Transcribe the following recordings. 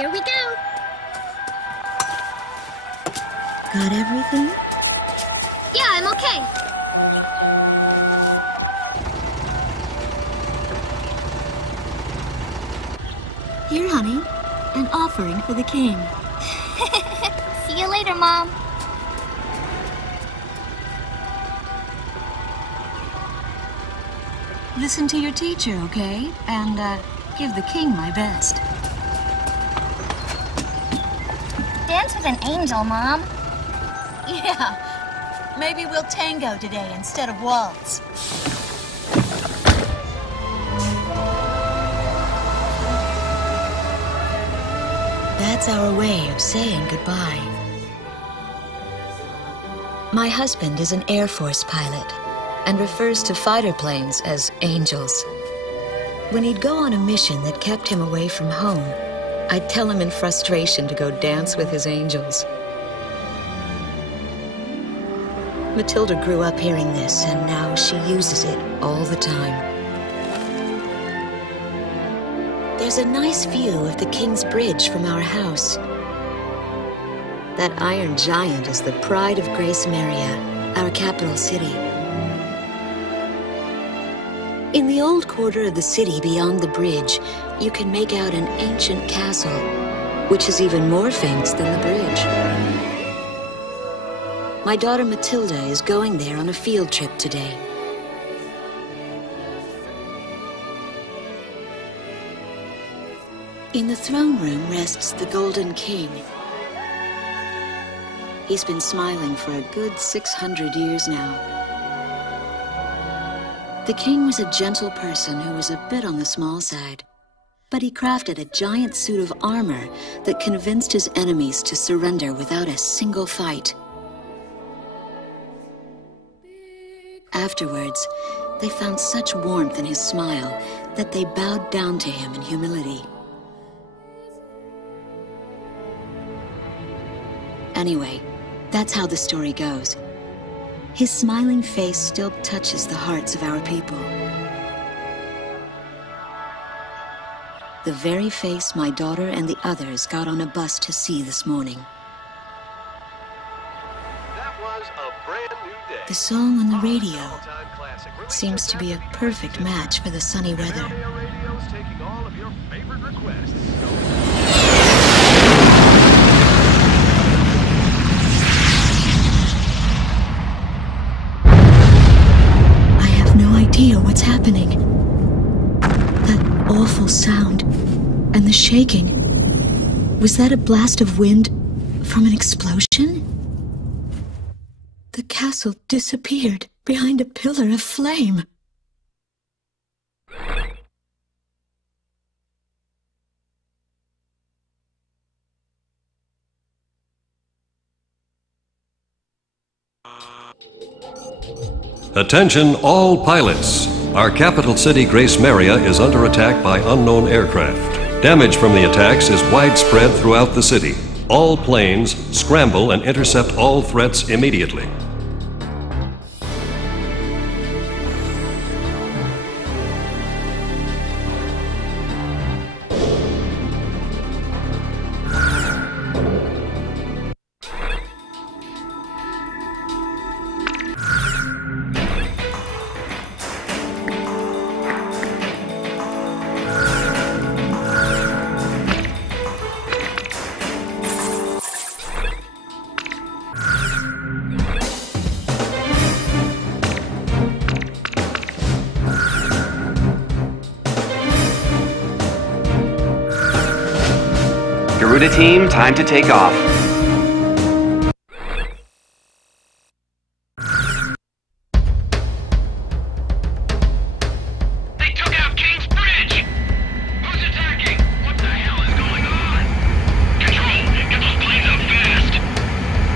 Here we go. Got everything? Yeah, I'm okay. Here, honey. An offering for the king. See you later, Mom. Listen to your teacher, okay? And, give the king my best. Dance with an angel, Mom. Yeah. Maybe we'll tango today instead of waltz. That's our way of saying goodbye. My husband is an Air Force pilot and refers to fighter planes as angels. When he'd go on a mission that kept him away from home, I'd tell him in frustration to go dance with his angels. Matilda grew up hearing this, and now she uses it all the time. There's a nice view of the King's Bridge from our house. That iron giant is the pride of Grace Maria, our capital city. In the old quarter of the city beyond the bridge, you can make out an ancient castle, which is even more famous than the bridge. My daughter Matilda is going there on a field trip today. In the throne room rests the Golden King. He's been smiling for a good 600 years now. The king was a gentle person who was a bit on the small side, but he crafted a giant suit of armor that convinced his enemies to surrender without a single fight. Afterwards, they found such warmth in his smile that they bowed down to him in humility. Anyway, that's how the story goes. His smiling face still touches the hearts of our people. The very face my daughter and the others got on a bus to see this morning. That was a brand new day. The song on the radio seems to be a perfect match for the sunny weather. Radio's taking all of your favorite requests. What's happening? That awful sound and the shaking. Was that a blast of wind from an explosion? The castle disappeared behind a pillar of flame. Attention all pilots. Our capital city, Grace Maria, is under attack by unknown aircraft. Damage from the attacks is widespread throughout the city. All planes scramble and intercept all threats immediately. Garuda team, time to take off. They took out King's Bridge! Who's attacking? What the hell is going on? Control, get those planes up fast!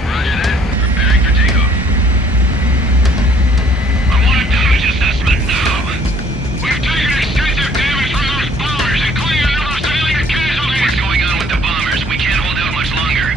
Roger that. Preparing for takeoff. I want a damage assessment now! We've taken extensive damage from those bombers, including a number of civilian casualties! What's going on with the bombers? We can't hold out much longer.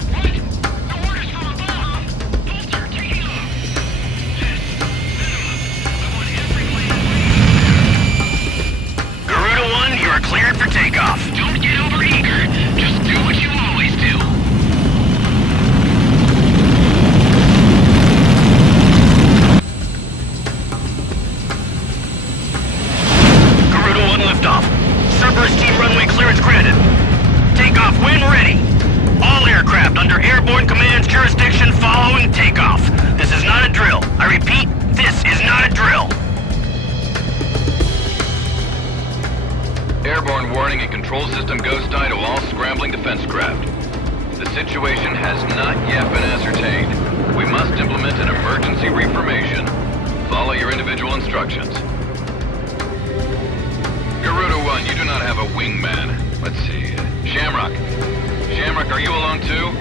control system Ghost Eye to all scrambling defense craft. The situation has not yet been ascertained. We must implement an emergency reformation. Follow your individual instructions. Garuda 1, you do not have a wingman. Let's see. Shamrock. Shamrock, are you alone too?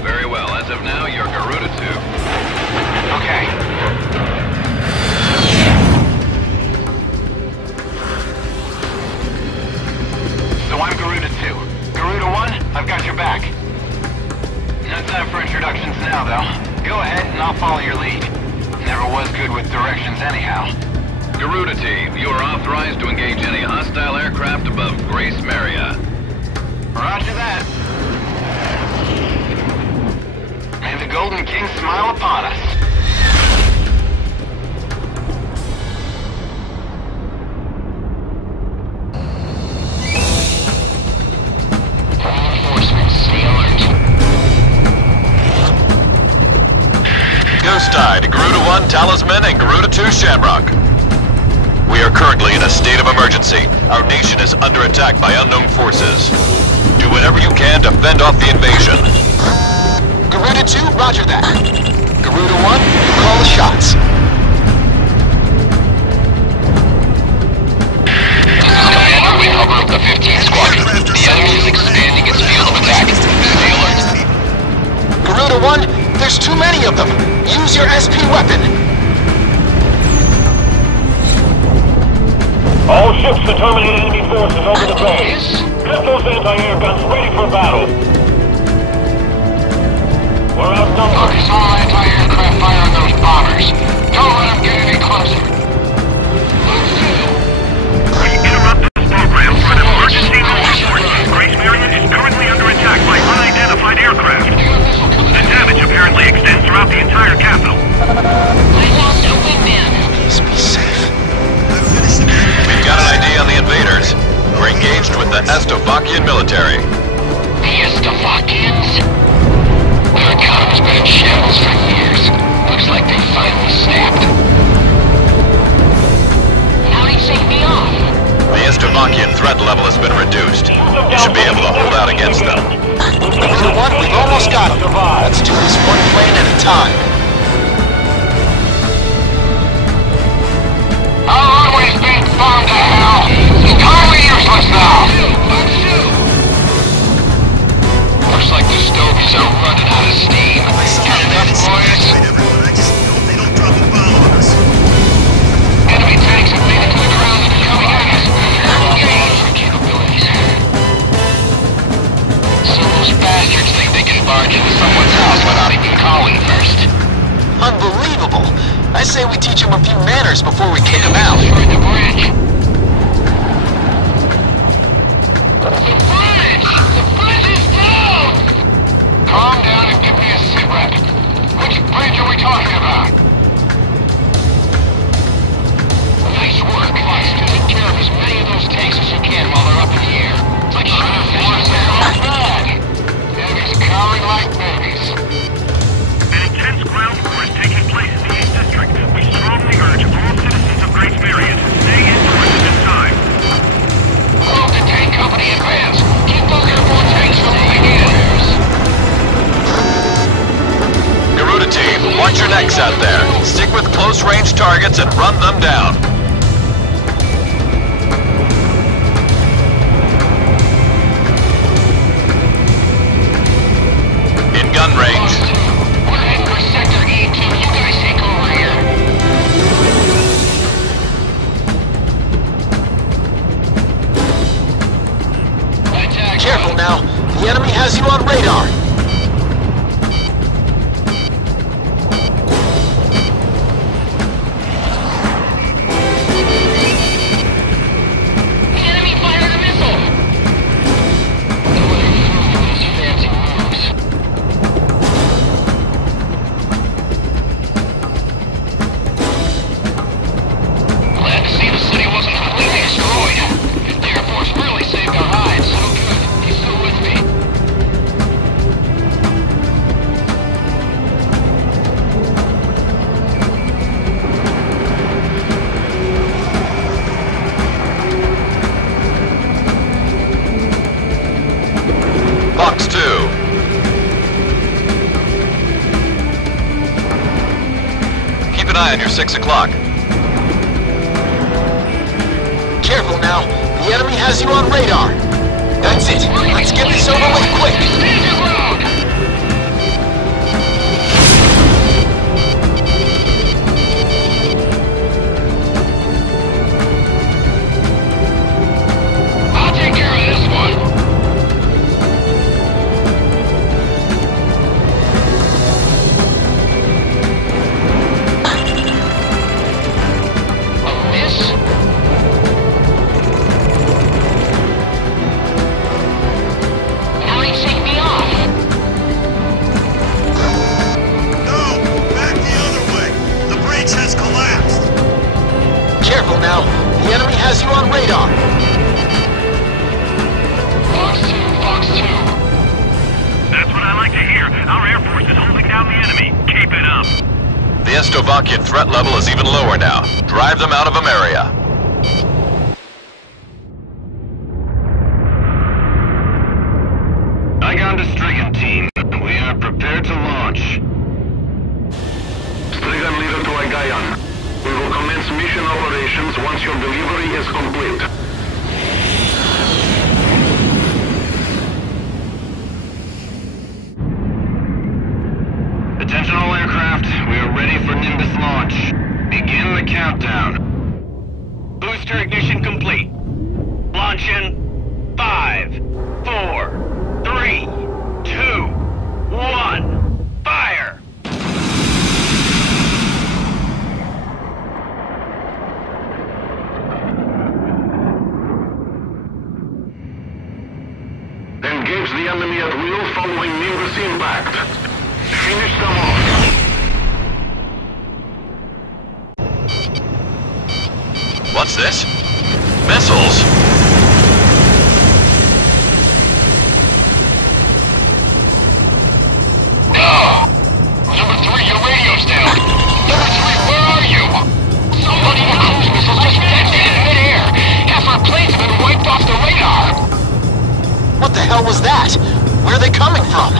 Very well. As of now, you're Garuda 2. Okay. So I'm Garuda 2. Garuda 1, I've got your back. No time for introductions now, though. Go ahead and I'll follow your lead. Never was good with directions anyhow. Garuda Team, you are authorized to engage any hostile aircraft above Grace Maria. Roger that. May the Golden King smile upon us. Reinforcements, stay alert. Ghost Eye to Garuda 1 Talisman and Garuda 2 Shamrock. We are currently in a state of emergency. Our nation is under attack by unknown forces. Do whatever you can to fend off the invasion. Garuda 2, roger that. Garuda 1, you call the shots. This is Commander. We cover up the 15th Squadron. The enemy is expanding its field of attack. Stay alert. Garuda 1, there's too many of them. Use your SP weapon. All ships to terminate enemy forces over the bay. Get those anti-air guns ready for battle. We're outnumbered. Focus all anti-aircraft fire on those bombers. Don't let them get any closer. We interrupt this program for an emergency report. Grace Maria is currently under attack by unidentified aircraft. The damage apparently extends throughout the entire capital. I lost a wingman. Please be safe. We've got an ID on the invaders. We're engaged with the Estovakian military. The Estovakians? Their economy's been in shambles for years. Looks like they finally snapped. How'd he shake me off? The Estovakian threat level has been reduced. You should be able to hold out against them. Garuda 1, we've almost got him. Let's do this one plane at a time. Our runway's being bombed to hell. Entirely useless now. Looks like the stogies are running out of steam. Got enough, boys? Enemy tanks have made it to the ground and are coming at us. Change our capabilities. So those bastards think they can barge into someone's house without even calling first. Unbelievable! I say we teach them a few manners before we kick them out. The bridge! The bridge! The bridge is down! Calm down and give me a cigarette. Which bridge are we talking about? Nice work, guys. Take care of as many of those tanks as you can while they're up in the air. It's like shooting fishes in a bag. Enemies cowering like babies. An intense ground war is taking place in the East District. We strongly urge all citizens of Grace Maria to stay indoors at this time. Move the tank company in advance. Keep those airborne tanks from moving in. Garuda Team, watch your necks out there. Stick with close-range targets and run them down. In gun range. We're heading for Sector E2. You guys take over here. Careful now. The enemy has you on radar. eye on your 6 o'clock. Careful now. The enemy has you on radar. That's it. Let's get this over with quick. I'll take care of this one. A miss? Hurry, shake me off. No! Back the other way! The breach has collapsed! Careful now. The enemy has you on radar. Fox 2, Fox 2. That's what I like to hear. Our Air Force is holding down the enemy. Keep it up. The Estovakian threat level is even lower now. Drive them out of Ameria. Igon to Strigan team. We are prepared to launch. Strigan leader to Igayan. We will commence mission operations once your delivery is complete. Attention all aircraft. We are ready for Nimbus launch. Begin the countdown. Booster ignition complete. Launch in 5, 4, 3, 2, 1. Fire! Engage the enemy at will following Nimbus impact. Finish them off. What's this? Missiles? Number 3, your radio's down. Number 3, where are you? Somebody in a cruise missile just detonated in midair. Half our planes have been wiped off the radar. What the hell was that? Where are they coming from?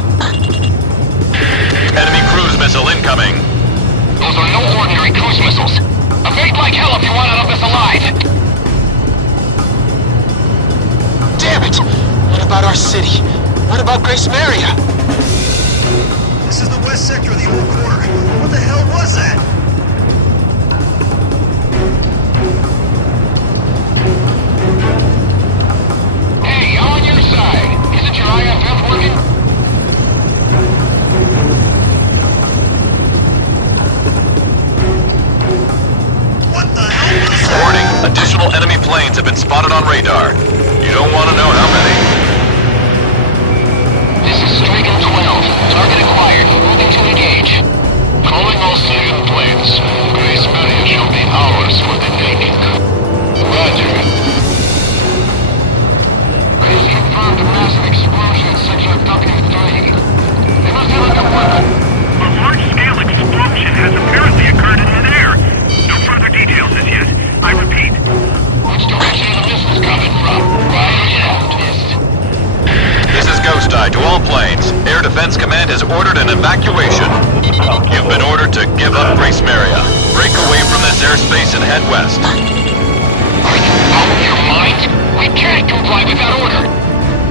Enemy cruise missile incoming. Those are no ordinary cruise missiles. Evade like hell if you want out of this alive. Damn it! What about our city? What about Grace Maria? This is the west sector of the old quarter. What the hell was that? Hey, I'm on your side. Isn't your IFF working? What the hell was that? Warning, additional enemy planes have been spotted on radar. You don't want to know how many. This is Strigan 12. Target acquired. Moving to engage. Calling all Strigan planes. Grace Maria shall be ours for the taking. Roger. Chris confirmed a massive explosion in Sector W3. They must have a new weapon. A large-scale explosion has apparently occurred in midair. No further details as yet. I repeat. Which direction are the missiles coming from? Right or left? This is Ghost Eye to all planes. Air Defense Command has ordered an evacuation. You've been ordered to give up Grace Maria. Break away from this airspace and head west. Are you out of your mind? We can't comply with that order.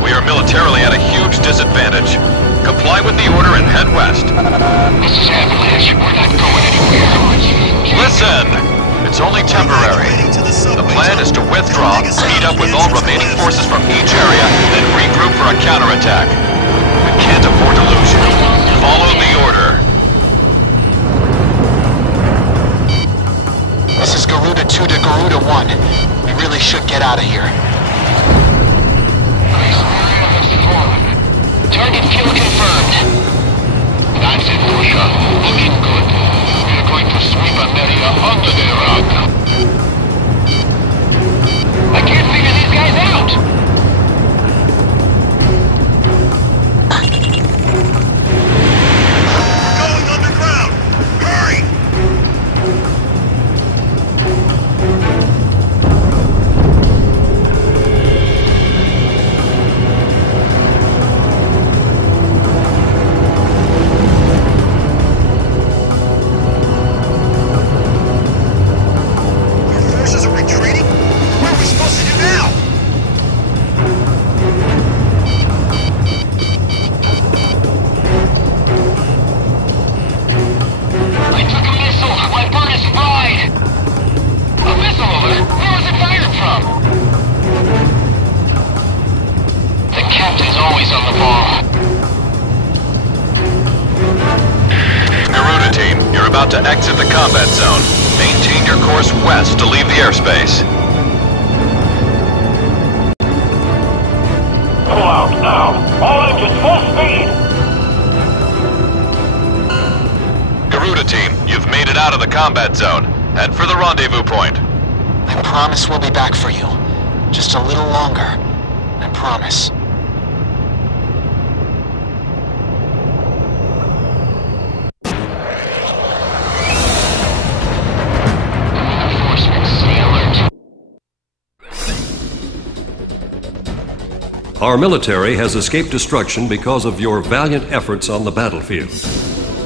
We are militarily at a huge disadvantage. Comply with the order and head west. This is Avalanche. We're not going anywhere. Listen! It's only temporary. The plan is to withdraw, meet up with all remaining forces from each area, then regroup for a counterattack. We can't afford to lose you. Follow the order. This is Garuda 2 to Garuda 1. We really should get out of here. Grace Maria has fallen. Target kill confirmed. That's it, Pusha. Looking good. We're going to sweep Ameria under the rug. I can't figure these guys out! Going underground! Hurry! the combat zone. Maintain your course west to leave the airspace. Pull out now! All engines full speed! Garuda team, you've made it out of the combat zone. Head for the rendezvous point. I promise we'll be back for you. Just a little longer. I promise. Our military has escaped destruction because of your valiant efforts on the battlefield.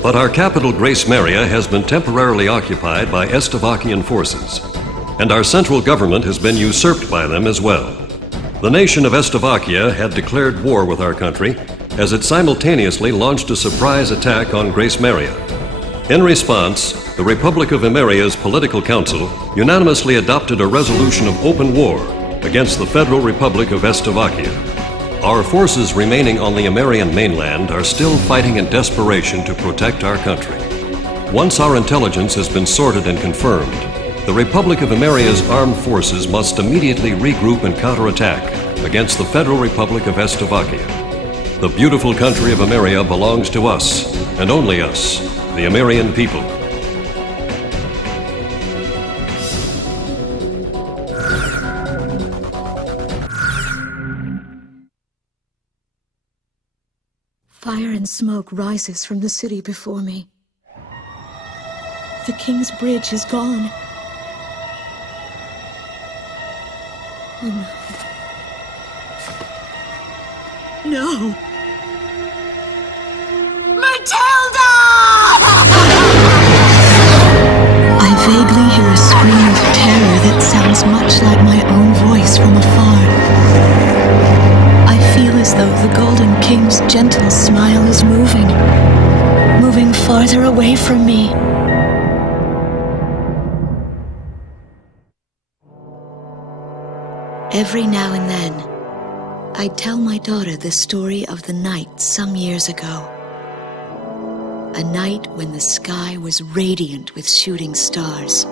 But our capital, Grace Maria, has been temporarily occupied by Estavakian forces, and our central government has been usurped by them as well. The nation of Estavakia had declared war with our country as it simultaneously launched a surprise attack on Grace Maria. In response, the Republic of Emeria's Political Council unanimously adopted a resolution of open war against the Federal Republic of Estavakia. Our forces remaining on the Emerian mainland are still fighting in desperation to protect our country. Once our intelligence has been sorted and confirmed, the Republic of Emeria's armed forces must immediately regroup and counterattack against the Federal Republic of Estavakia. The beautiful country of Emeria belongs to us, and only us, the Emerian people. Fire and smoke rises from the city before me. The King's Bridge is gone. Oh no. No! Matilda! I vaguely hear a scream of terror that sounds much like my own voice from afar. I feel as though the Golden King's gentle smile is moving farther away from me. Every now and then, I tell my daughter the story of the night some years ago. A night when the sky was radiant with shooting stars.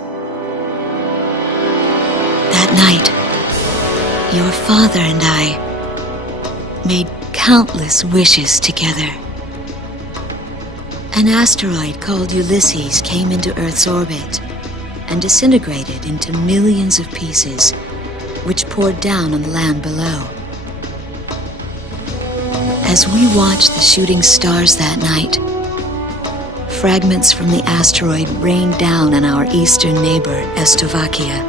That night, your father and I made countless wishes together. An asteroid called Ulysses came into Earth's orbit and disintegrated into millions of pieces, which poured down on the land below. As we watched the shooting stars that night, fragments from the asteroid rained down on our eastern neighbor, Estavakia,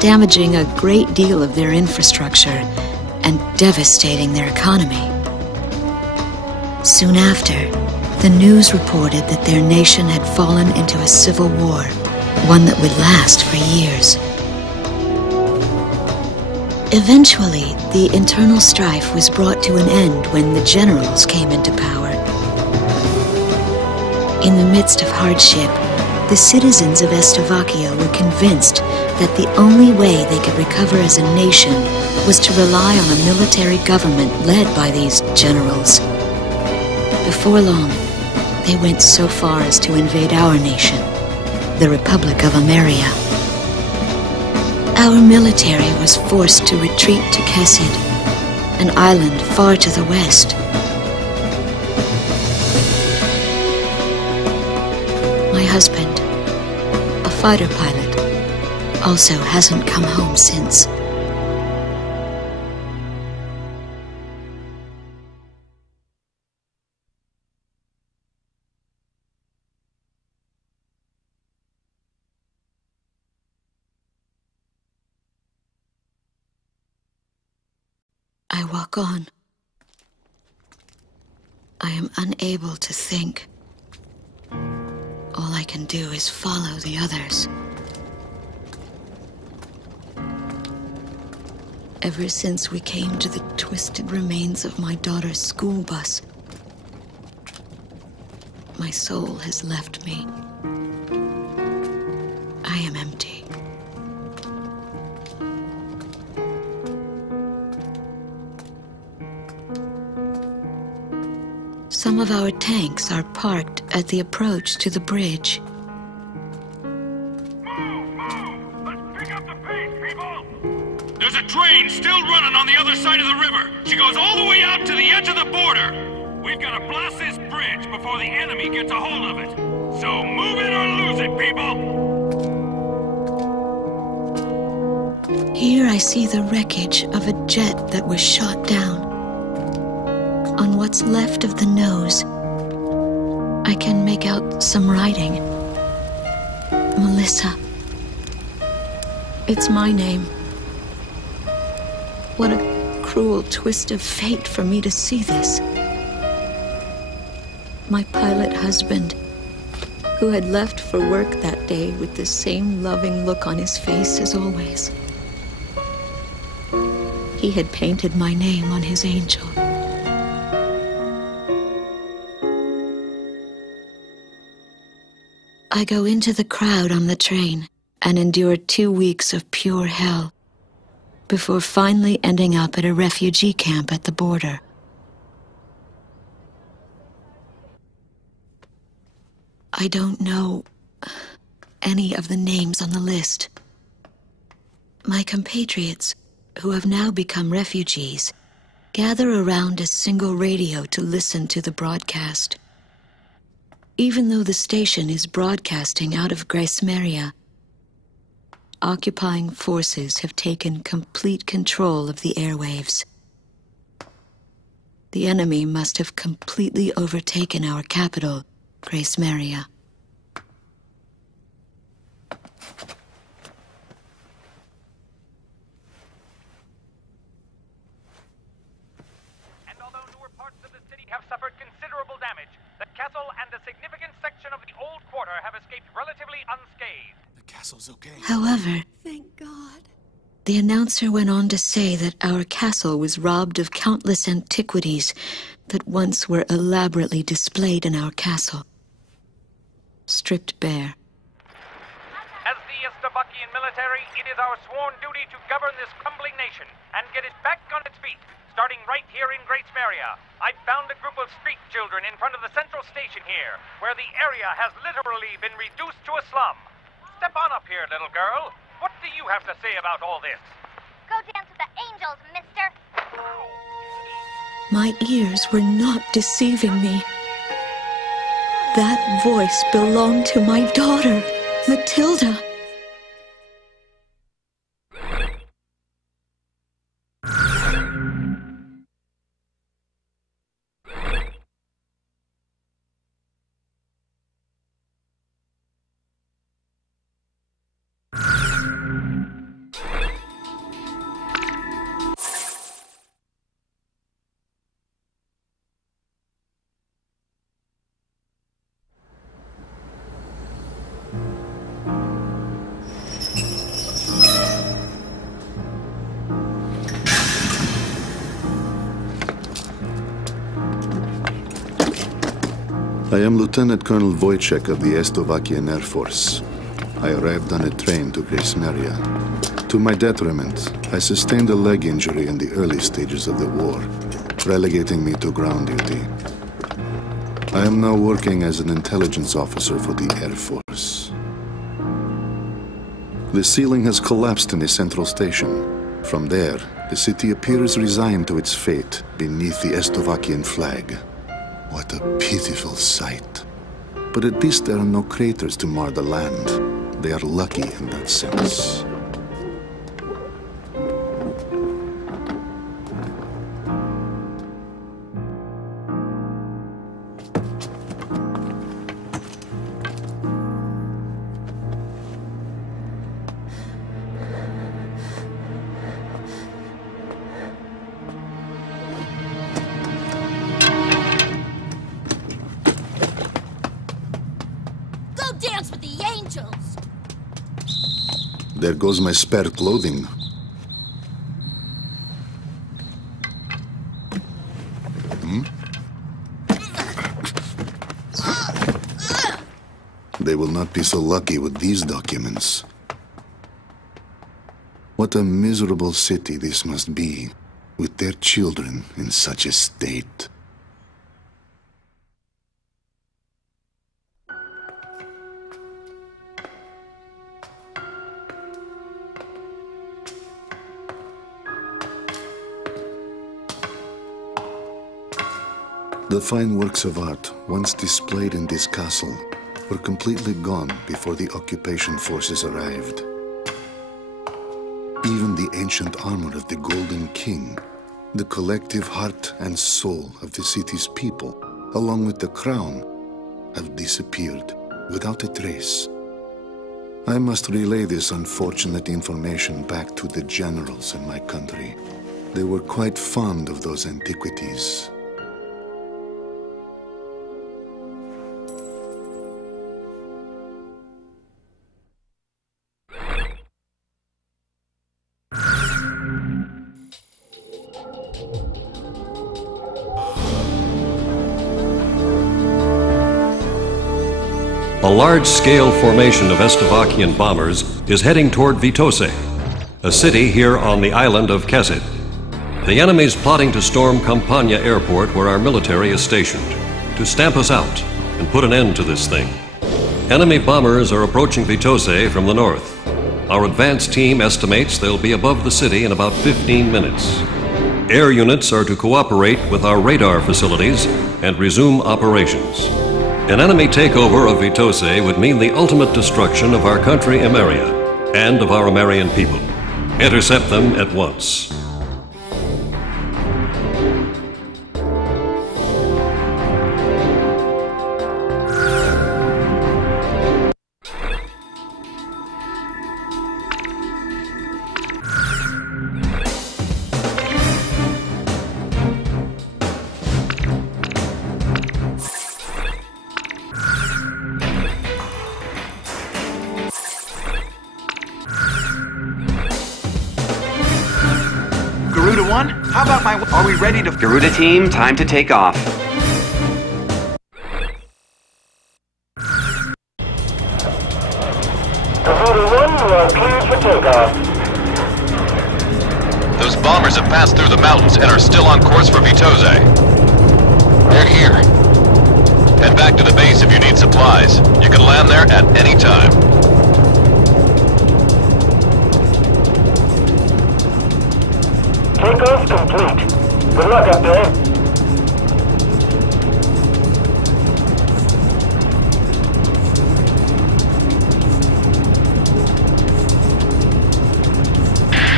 damaging a great deal of their infrastructure and devastating their economy. Soon after, the news reported that their nation had fallen into a civil war, one that would last for years. Eventually, the internal strife was brought to an end when the generals came into power. In the midst of hardship, the citizens of Estavakia were convinced that the only way they could recover as a nation was to rely on a military government led by these generals. Before long, they went so far as to invade our nation, the Republic of Emeria. Our military was forced to retreat to Kesid, an island far to the west. My husband, a fighter pilot, also hasn't come home since. I walk on. I am unable to think. All I can do is follow the others. Ever since we came to the twisted remains of my daughter's school bus, my soul has left me. I am empty. Some of our tanks are parked at the approach to the bridge. There's a train still running on the other side of the river. She goes all the way out to the edge of the border. We've got to blast this bridge before the enemy gets a hold of it. So move it or lose it, people! Here I see the wreckage of a jet that was shot down. On what's left of the nose, I can make out some writing. Melissa. It's my name. What a cruel twist of fate for me to see this. My pilot husband, who had left for work that day with the same loving look on his face as always. He had painted my name on his angel. I go into the crowd on the train and endure 2 weeks of pure hell before finally ending up at a refugee camp at the border. I don't know any of the names on the list. My compatriots, who have now become refugees, gather around a single radio to listen to the broadcast. Even though the station is broadcasting out of Grace Maria, occupying forces have taken complete control of the airwaves. The enemy must have completely overtaken our capital, Grace Maria. And although newer parts of the city have suffered considerable damage, the castle and a significant section of the old quarter have escaped relatively unscathed. The castle's okay. However, Thank God. the announcer went on to say that our castle was robbed of countless antiquities that once were elaborately displayed in our castle. Stripped bare. As the Estovakian military, it is our sworn duty to govern this crumbling nation and get it back on its feet, starting right here in Grace Maria. I found a group of street children in front of the central station here, where the area has literally been reduced to a slum. Step on up here, little girl. What do you have to say about all this? Go dance with the angels, mister. My ears were not deceiving me. That voice belonged to my daughter, Matilda. I am Lieutenant Colonel Wojciech of the Estovakian Air Force. I arrived on a train to Grace Maria. To my detriment, I sustained a leg injury in the early stages of the war, relegating me to ground duty. I am now working as an intelligence officer for the Air Force. The ceiling has collapsed in the central station. From there, the city appears resigned to its fate beneath the Estovakian flag. What a pitiful sight. But at least there are no craters to mar the land. They are lucky in that sense. Dance with the angels! There goes my spare clothing. They will not be so lucky with these documents. What a miserable city this must be, with their children in such a state. The fine works of art once displayed in this castle were completely gone before the occupation forces arrived. Even the ancient armor of the Golden King, the collective heart and soul of the city's people, along with the crown, have disappeared without a trace. I must relay this unfortunate information back to the generals in my country. They were quite fond of those antiquities. A large-scale formation of Estovakian bombers is heading toward Vitose, a city here on the island of Kesid. The enemy's plotting to storm Campania Airport, where our military is stationed, to stamp us out and put an end to this thing. Enemy bombers are approaching Vitose from the north. Our advance team estimates they'll be above the city in about 15 minutes. Air units are to cooperate with our radar facilities and resume operations. An enemy takeover of Vitose would mean the ultimate destruction of our country Emeria and of our Emerian people. Intercept them at once. Garuda 1, how about my... Are we ready to... Garuda team, time to take off. Garuda 1, you are cleared for takeoff. Those bombers have passed through the mountains and are still on course for Vitose. They're here. Head back to the base if you need supplies. You can land there at any time. Takeoff complete. Good luck up there.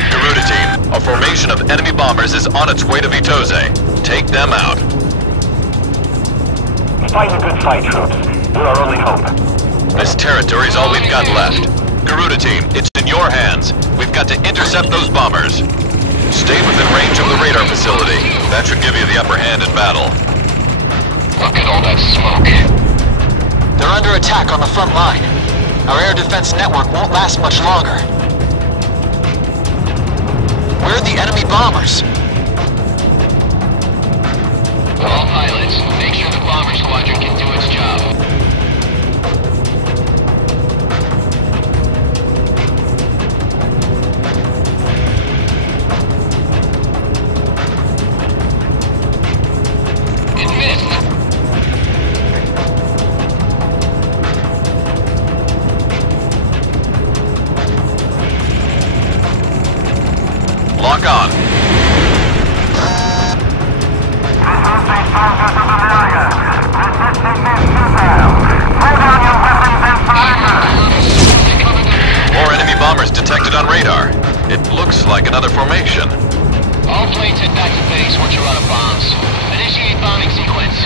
Garuda team, a formation of enemy bombers is on its way to Vitose. Take them out. Fight a good fight, troops. You're our only hope. This territory's all we've got left. Garuda team, it's in your hands. We've got to intercept those bombers. Stay within range of the radar facility. That should give you the upper hand in battle. Look at all that smoke. They're under attack on the front line. Our air defense network won't last much longer. Where are the enemy bombers? All pilots, make sure the bomber squadron can do its job. Lock on. More enemy bombers detected on radar. It looks like another formation. All planes head back to base once you're out of bombs. Initiate bombing sequence.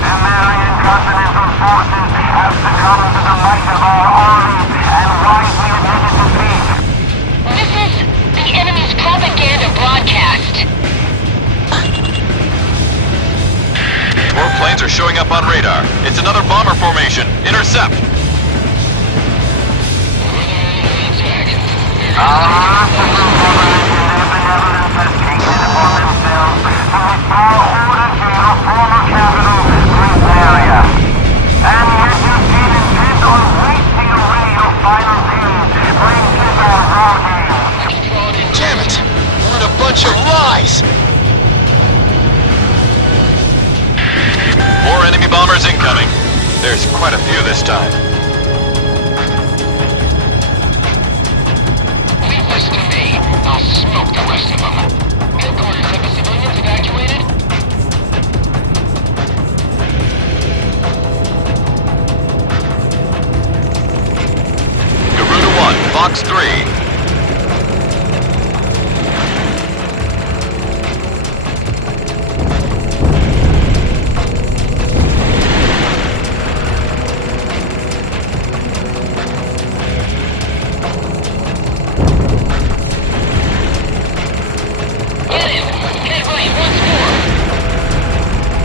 Emerian Continental forces have succumbed to the might of our army and wisely admitted defeat. This is the enemy's propaganda broadcast. More planes are showing up on radar. It's another bomber formation. Intercept. Our civil government and every evidence has taken it upon themselves to restore order to your former capital, Grismeria. And yet you seem intent on wasting away your final days playing kiss on war games. Damn it! What a bunch of lies! More enemy bombers incoming. There's quite a few this time. Leave this to me. I'll smoke the rest of them. Headquarters eliminated? Garuda 1, Fox 3.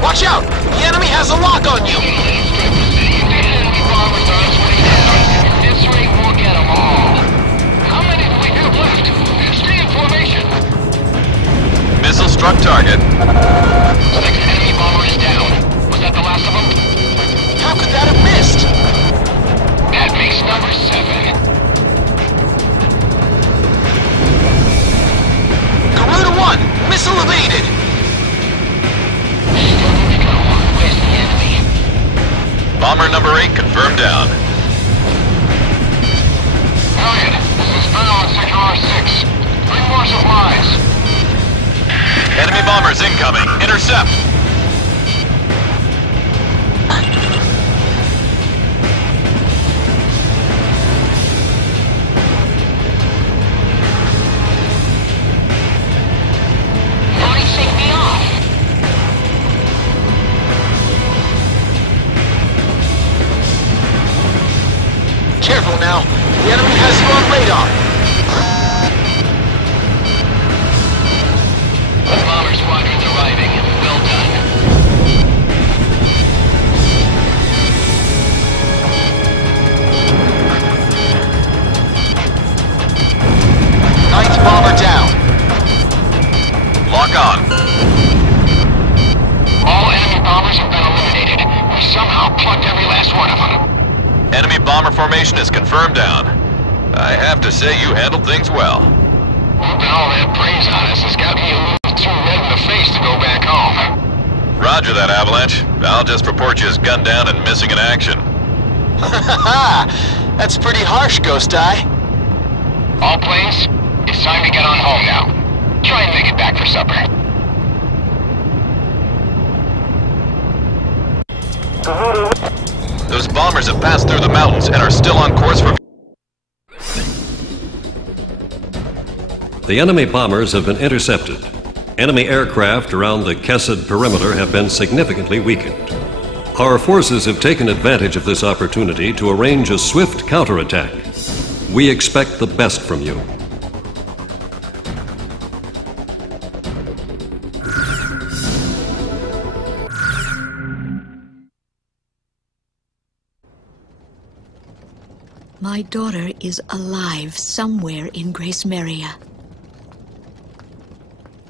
Watch out! The enemy has a lock on you! Enemy bombers on its way down. At this rate, we'll get them all. How many do we have left? Stay in formation. Missile struck target. 6 enemy bombers down. Was that the last of them? How could that have missed? That makes number 7. Garuda 1, missile evaded! Bomber number 8 confirmed down. Elliot, this is Bell on Sector R6. Bring more supplies. Enemy bombers incoming. Intercept. Already saved me off. Careful now. The enemy has you on radar. Bomber squadron's arriving. Well done. Ninth bomber down. Lock on. All enemy bombers have been eliminated. We somehow plucked every last one of them. Enemy bomber formation is confirmed down. I have to say you handled things well. Whooping all that praise on us has got me a little too red in the face to go back home. Roger that, Avalanche. I'll just report you as gunned down and missing in action. That's pretty harsh, Ghost Eye. All planes, it's time to get on home now. Try and make it back for supper. Those bombers have passed through the mountains and are still on course for... The enemy bombers have been intercepted. Enemy aircraft around the Kesed perimeter have been significantly weakened. Our forces have taken advantage of this opportunity to arrange a swift counterattack. We expect the best from you. My daughter is alive somewhere in Grace Maria.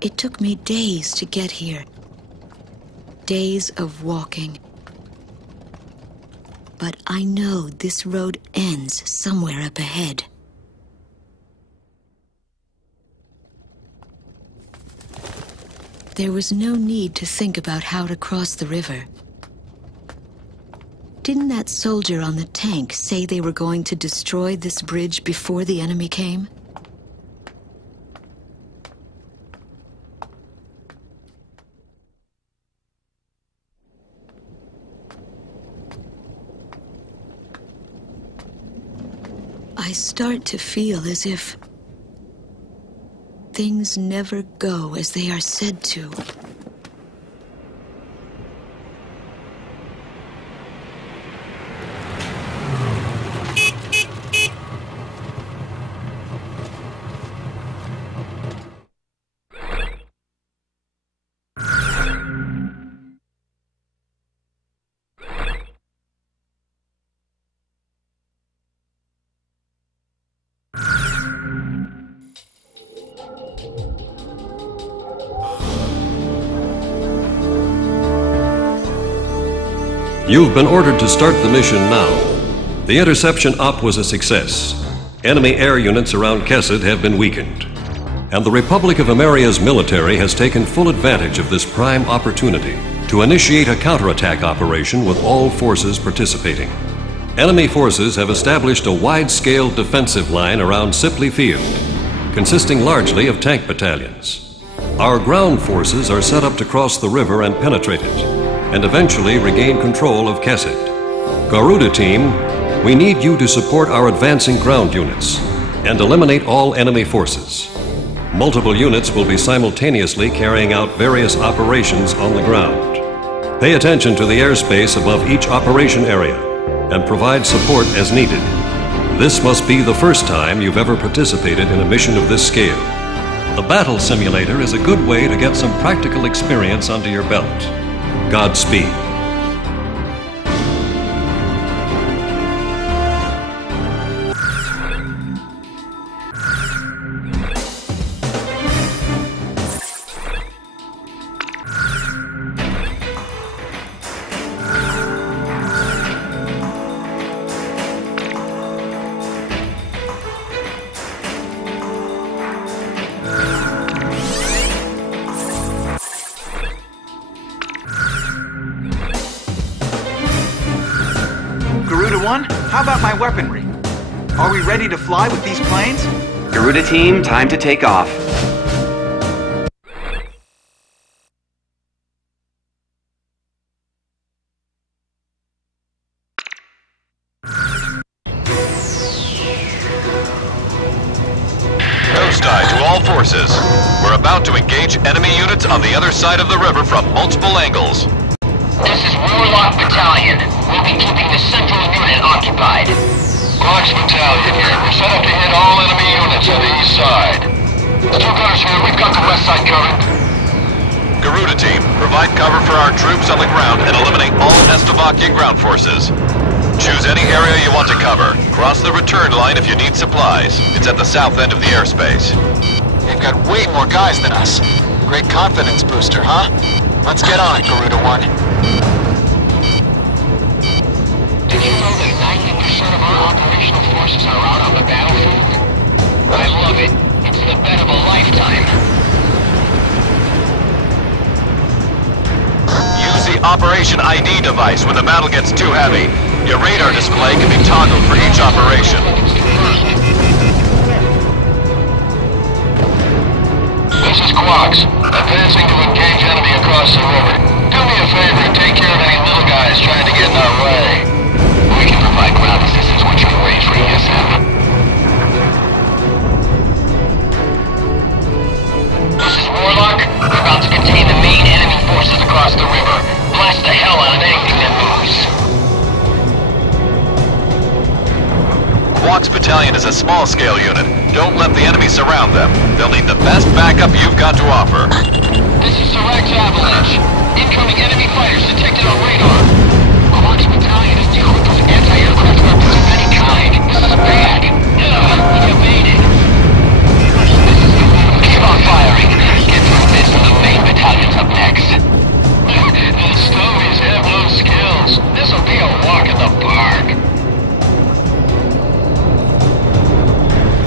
It took me days to get here. Days of walking. But I know this road ends somewhere up ahead. There was no need to think about how to cross the river. Didn't that soldier on the tank say they were going to destroy this bridge before the enemy came? I start to feel as if things never go as they are said to. You've been ordered to start the mission now. The interception op was a success. Enemy air units around Kesed have been weakened. And the Republic of Ameria's military has taken full advantage of this prime opportunity to initiate a counterattack operation with all forces participating. Enemy forces have established a wide-scale defensive line around Sipley Field, consisting largely of tank battalions. Our ground forces are set up to cross the river and penetrate it, and eventually regain control of Kessid. Garuda Team, we need you to support our advancing ground units and eliminate all enemy forces. Multiple units will be simultaneously carrying out various operations on the ground. Pay attention to the airspace above each operation area and provide support as needed. This must be the first time you've ever participated in a mission of this scale. The battle simulator is a good way to get some practical experience under your belt. Godspeed. How about my weaponry? Are we ready to fly with these planes? Garuda Team, time to take off. Nosedive to all forces. We're about to engage enemy units on the other side of the river from multiple angles. This is Warlock Battalion. We'll be keeping the central unit occupied. Quax Battalion here. We're set up to hit all enemy units on the east side. Two gunners here. We've got the west side covered. Garuda Team, provide cover for our troops on the ground and eliminate all Estovakian ground forces. Choose any area you want to cover. Cross the return line if you need supplies. It's at the south end of the airspace. They've got way more guys than us. Great confidence booster, huh? Let's get on it, Garuda 1. Did you know that 90% of our operational forces are out on the battlefield? I love it. It's the bet of a lifetime. Use the Operation ID device when the battle gets too heavy. Your radar display can be toggled for each operation. This is Quax. Advancing to engage enemy across the river. Do me a favor and take care of any little guys trying to get in our way. We can provide ground assistance once you arrange for ESM. This is Warlock. We're about to contain the main enemy forces across the river. Blast the hell out of anything that moves. Quax Battalion is a small-scale unit. Don't let the enemy surround them. They'll need the best backup you've got to offer. This is Sirac's Avalanche. Incoming enemy fighters detected on radar. Quax Battalion is equipped with anti-aircraft weapons of any kind. This is bad. You made it. Keep on firing. Get through this and the main battalion's up next. The Stovies have no skills. This'll be a walk in the park.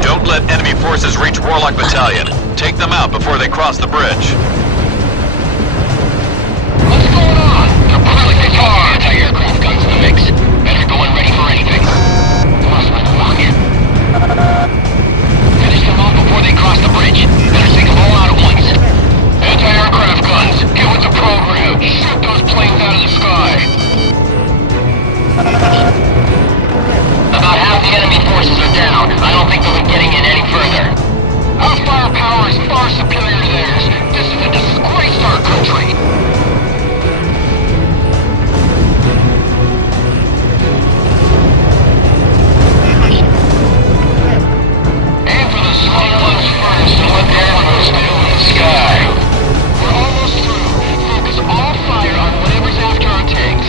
Don't let enemy forces reach Warlock Battalion. Take them out before they cross the bridge. What's going on? They're probably far anti-aircraft guns in the mix. Better go and ready for anything. Lost my lock. Finish them off before they cross the bridge. Better take them all out at once. Anti-aircraft guns. Get with the program. Shoot those planes out of the sky. About half the enemy forces are down. I don't think they'll be getting in any further. Our firepower is far superior to theirs. This is a disgrace to our country. Aim for the small ones first and let the other ones stay in the sky. We're almost through. Focus all fire on whatever's after our tanks.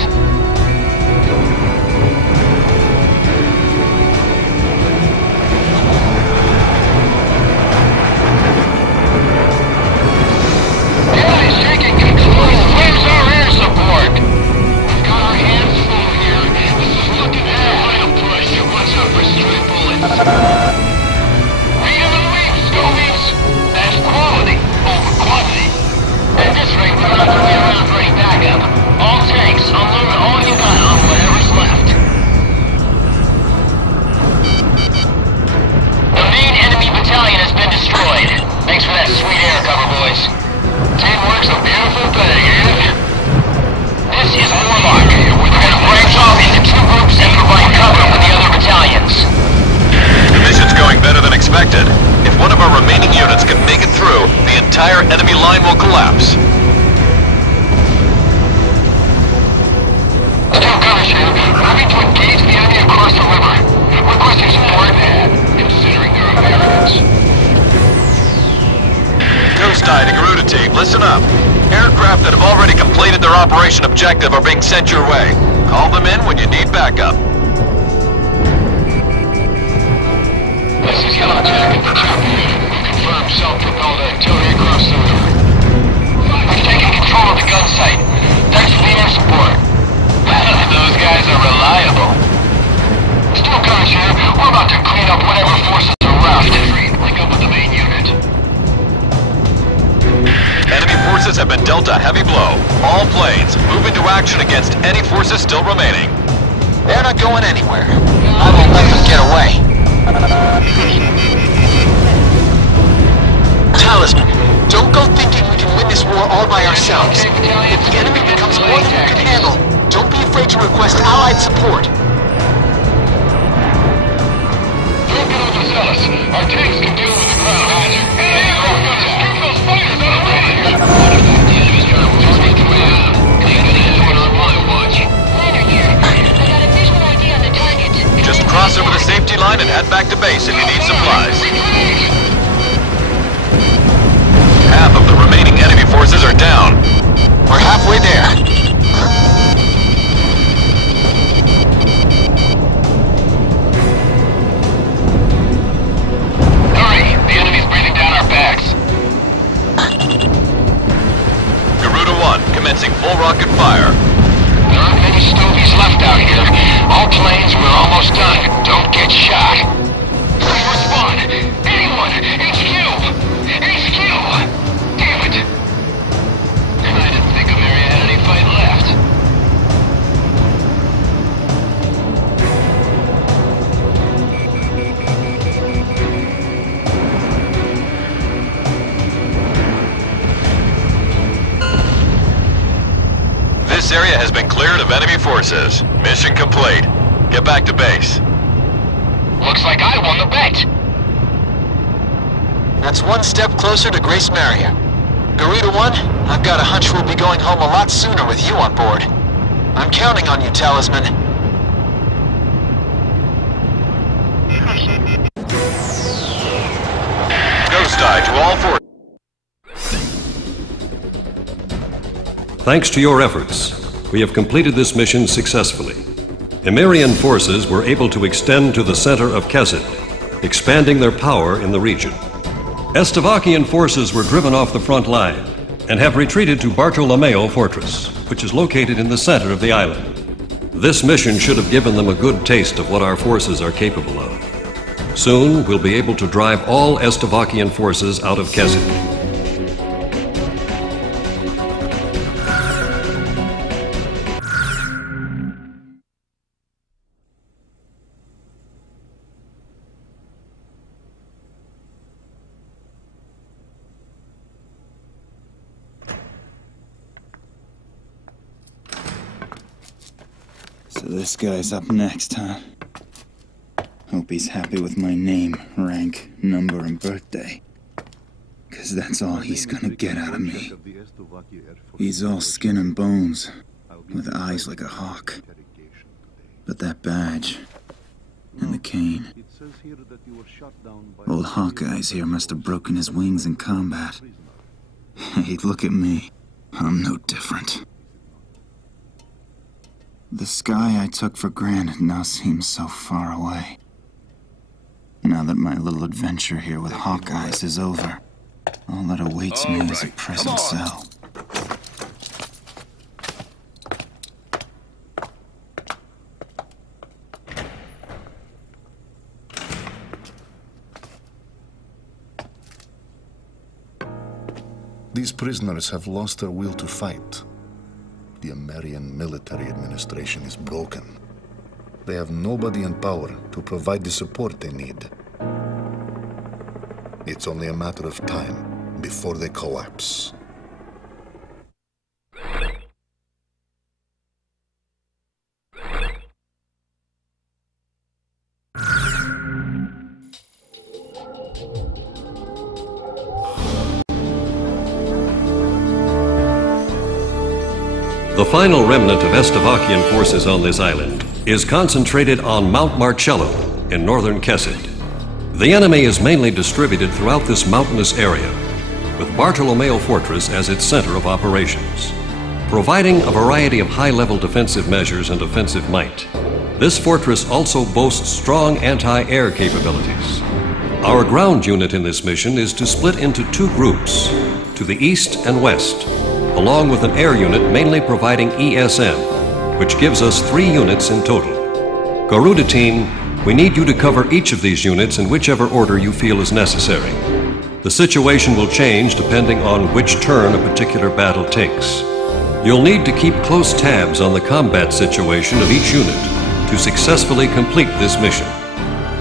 make it through, the entire enemy line will collapse. Still gunners here. Moving to engage the enemy across the river. Requesting support. Considering they're Americans. Ghost Eye to Garuda Team, listen up. Aircraft that have already completed their operation objective are being sent your way. Call them in when you need backup. This is Yellow Jacket for Chopper Unit. Confirmed self-propelled artillery across the river. We've taken control of the gun site. Thanks for the air support. Those guys are reliable. Still gunners here. We're about to clean up whatever forces are left. Link up with the main unit. Enemy forces have been dealt a heavy blow. All planes, move into action against any forces still remaining. They're not going anywhere. I won't let them get away. Talisman, don't go thinking we can win this war all by ourselves. If the enemy becomes more than you can handle, don't be afraid to request allied support. Don't get overzealous. Our tanks can deal with the ground. Hey, we're gonna keep those fighters out of range! The enemy's trying to force their way out. Ain't gonna do it on my watch. Lander here. I got a visual ID on the target. Just cross over the safety line and head back to base if you need supplies. Half of the remaining enemy forces are down. We're halfway there. Hurry! The enemy's breathing down our backs. Garuda 1, commencing full rocket fire. There aren't many stovies left out here. All planes, we're almost done. Don't get shot. Please respond! Anyone! HQ! HQ! Damn it! I didn't think Ameria had any fight left. This area has been cleared of enemy forces. Mission complete. Get back to base. Looks like I won the bet. That's one step closer to Grace Maria. Garuda 1, I've got a hunch we'll be going home a lot sooner with you on board. I'm counting on you, Talisman. Ghost Eye to all forces. Thanks to your efforts, we have completed this mission successfully. Emirian forces were able to extend to the center of Kezid, expanding their power in the region. Estovakian forces were driven off the front line and have retreated to Bartolomeo Fortress, which is located in the center of the island. This mission should have given them a good taste of what our forces are capable of. Soon, we'll be able to drive all Estovakian forces out of Kezid. So this guy's up next, huh? Hope he's happy with my name, rank, number, and birthday. 'Cause that's all he's gonna get out of me. He's all skin and bones, with eyes like a hawk. But that badge, and the cane. Old Hawkeyes here must have broken his wings in combat. Hey, look at me. I'm no different. The sky I took for granted now seems so far away. Now that my little adventure here with Hawkeyes is over, all that awaits me is a prison cell. These prisoners have lost their will to fight. The American military administration is broken. They have nobody in power to provide the support they need. It's only a matter of time before they collapse. The final remnant of Estovakian forces on this island is concentrated on Mount Marcello in northern Kessid. The enemy is mainly distributed throughout this mountainous area, with Bartolomeo Fortress as its center of operations, providing a variety of high-level defensive measures and offensive might. This fortress also boasts strong anti-air capabilities. Our ground unit in this mission is to split into two groups, to the east and west, along with an air unit mainly providing ESN, which gives us 3 units in total. Garuda Team, we need you to cover each of these units in whichever order you feel is necessary. The situation will change depending on which turn a particular battle takes. You'll need to keep close tabs on the combat situation of each unit to successfully complete this mission.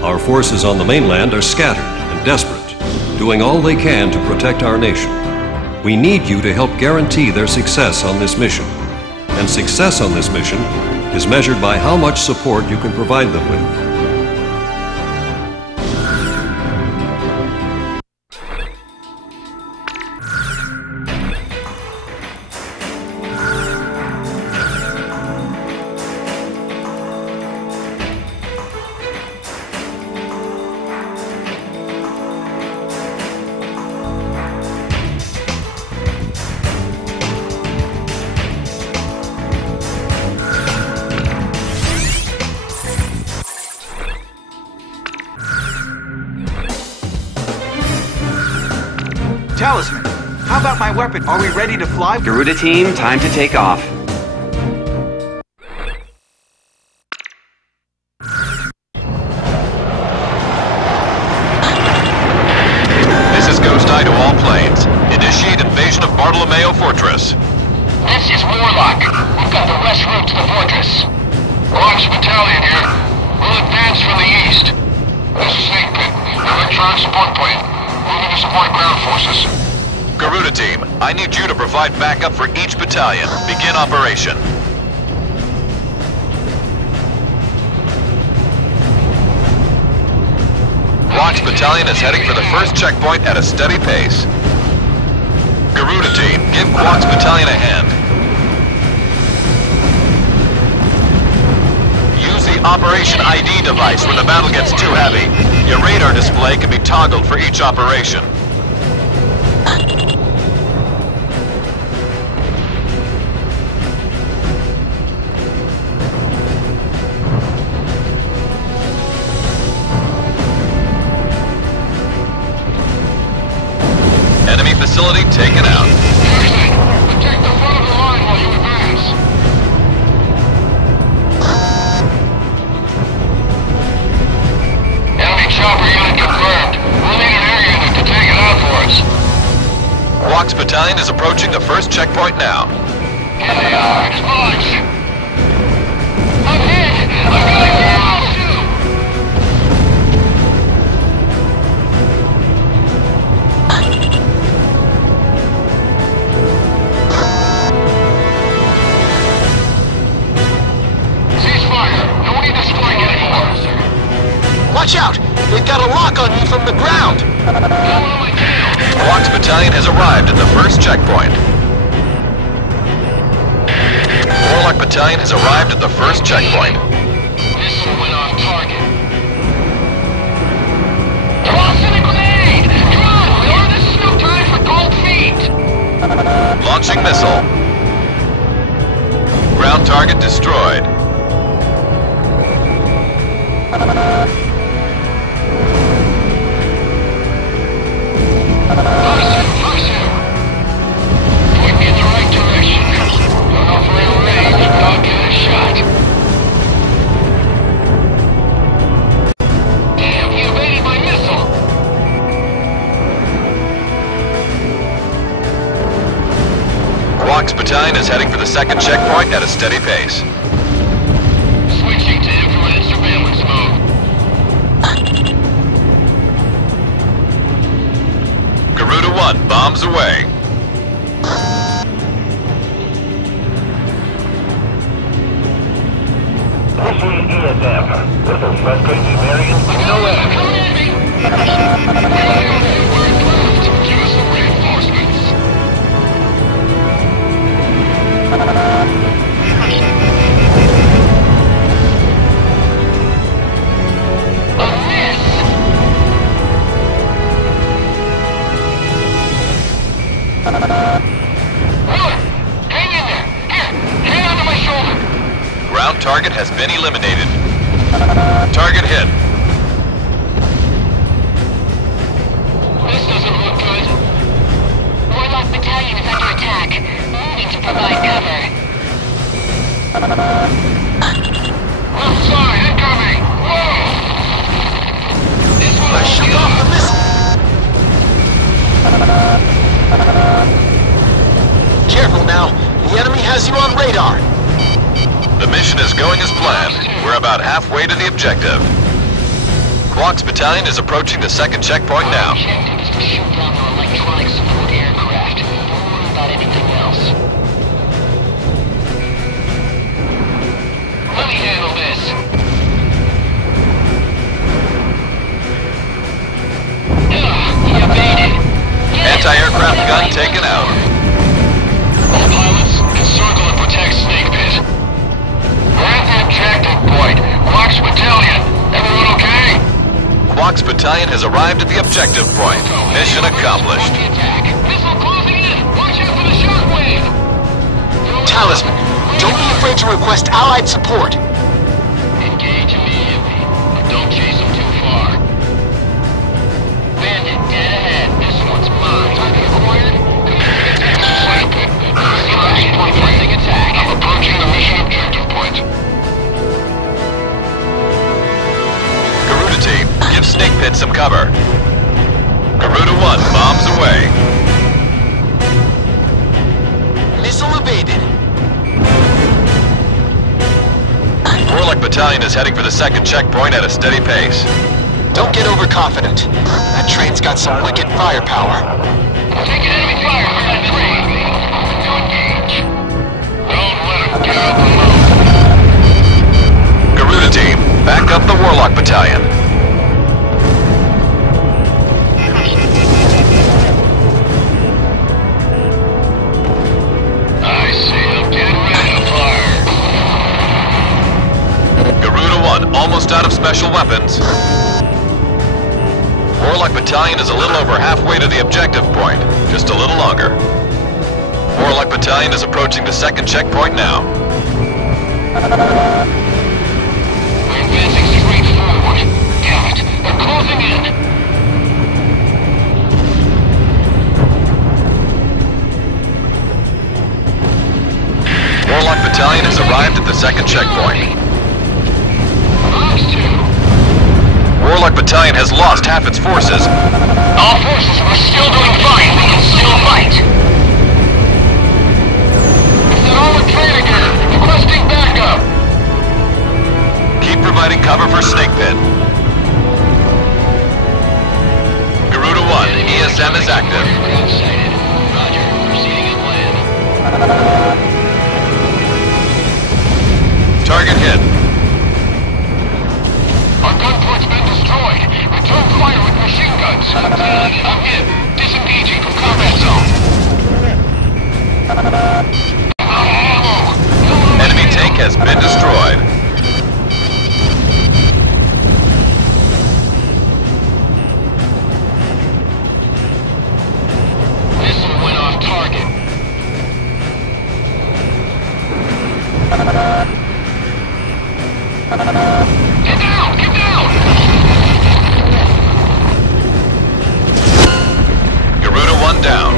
Our forces on the mainland are scattered and desperate, doing all they can to protect our nation. We need you to help guarantee their success on this mission. And success on this mission is measured by how much support you can provide them with. Talisman, how about my weapon? Are we ready to fly? Garuda Team, time to take off. This is Ghost Eye to all planes. Initiate invasion of Bartolomeo Fortress. This is Warlock. We've got the west route to the fortress. Rock's battalion here. We'll advance from the east. This is Snake Pit, electronic support point. Moving to support ground forces. Garuda Team, I need you to provide backup for each battalion. Begin operation. Rock's battalion is heading for the first checkpoint at a steady pace. Garuda Team, give Quack's battalion a hand. Use the Operation ID device when the battle gets too heavy. Your radar display can be toggled for each operation. Enemy facility taken out. Protect the front of the line while you advance. Enemy chopper unit confirmed. We'll need an air unit to take it out for us. Quack's battalion is approaching the first checkpoint now. Here they are. Launch. I'm hit. I'm going down. Watch out! They've got a lock on you from the ground! Quack's battalion has arrived at the first checkpoint. Warlock battalion has arrived at the first checkpoint. Missile went off target. Tossing a grenade! Come on, Wheeler! This is no time for cold feet! Launching missile. Ground target destroyed. Point me in the right direction. Don't offer any range, but I'll give it a shot. Damn, he evaded my missile! Quack's battalion is heading for the second checkpoint at a steady pace. Switching to infrared surveillance mode. Garuda 1, bombs away. This is ESM. This is West Grace Marion. Come at me! We only got a few words left. Give us some reinforcements. target has been eliminated. Target hit. This doesn't look good. Warlock Battalion is under attack. Moving to provide cover. Left side, incoming! Whoa! This one Let's shoot off the missile! Careful now. The enemy has you on radar. The mission is going as planned. We're about halfway to the objective. Quark's battalion is approaching the second checkpoint now. Objective is to shoot down their electronic support aircraft. Don't worry about anything else. Let me handle this. He evaded. Anti-aircraft gun taken out. All pilots, encircle and protect Snake Pit. We're at the objective point. Quark's Battalion. Everyone okay? Quark's battalion has arrived at the objective point. Mission accomplished. Missile closing in! Watch out for the shockwave! Talisman, don't be afraid to request allied support. Engage immediately, but don't chase them too far. Bandit, dead ahead. This one's mine. Target acquired. Pressing attack. I'm approaching the mission objective point. Garuda team, give Snake Pit some cover. Garuda 1, bombs away. Missile evaded. Warlock battalion is heading for the second checkpoint at a steady pace. Don't get overconfident. That train's got some wicked firepower. Taking enemy fire from that train. To engage. Don't let him get out the loop. Garuda team, back up the Warlock battalion. I see them getting ready to fire. Garuda 1, almost out of special weapons. Warlock battalion is a little over halfway to the objective point. Just a little longer. Warlock battalion is approaching the second checkpoint now. We're advancing straight forward. Damn it, they're closing in. Warlock battalion has arrived at the second checkpoint. Warlock battalion has lost half its forces. All forces are still doing fine. We can still fight. It's an armored train again. Requesting backup. Keep providing cover for Snake Pit. Garuda 1, ESM is active. Roger, proceeding inland. Target hit. Our gun port's been destroyed. Return fire with machine guns. I'm hit. Disengaging from combat zone. Enemy tank has been destroyed. Missile went off target. Get down! Get down! Garuda 1 down.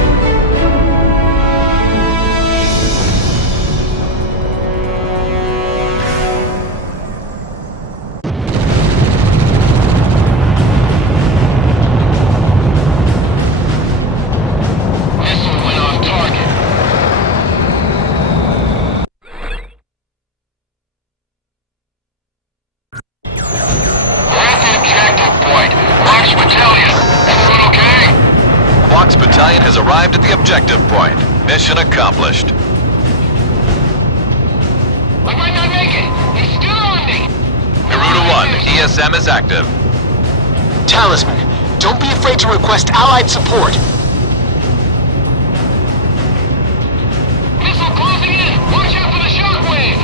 Missile went off target. Quark's battalion has arrived at the objective point. Mission accomplished. I might not make it. He's still on me. Garuda 1, ESM is active. Talisman, don't be afraid to request allied support. Missile closing in. Watch out for the shockwave.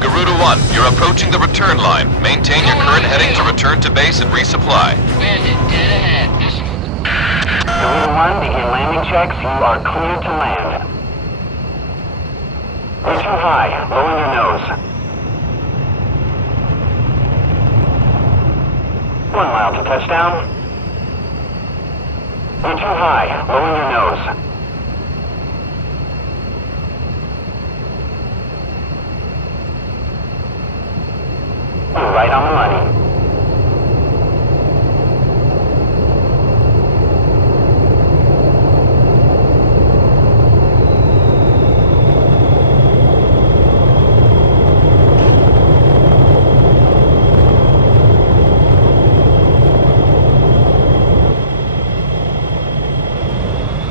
Garuda 1, you're approaching the return line. Maintain your current heading to return to base and resupply. Bandit, dead ahead. Garuda 1, begin landing checks. You are cleared to land. You're too high. Lower your nose. 1 mile to touchdown. You're too high. Lower your nose. You're right on the money.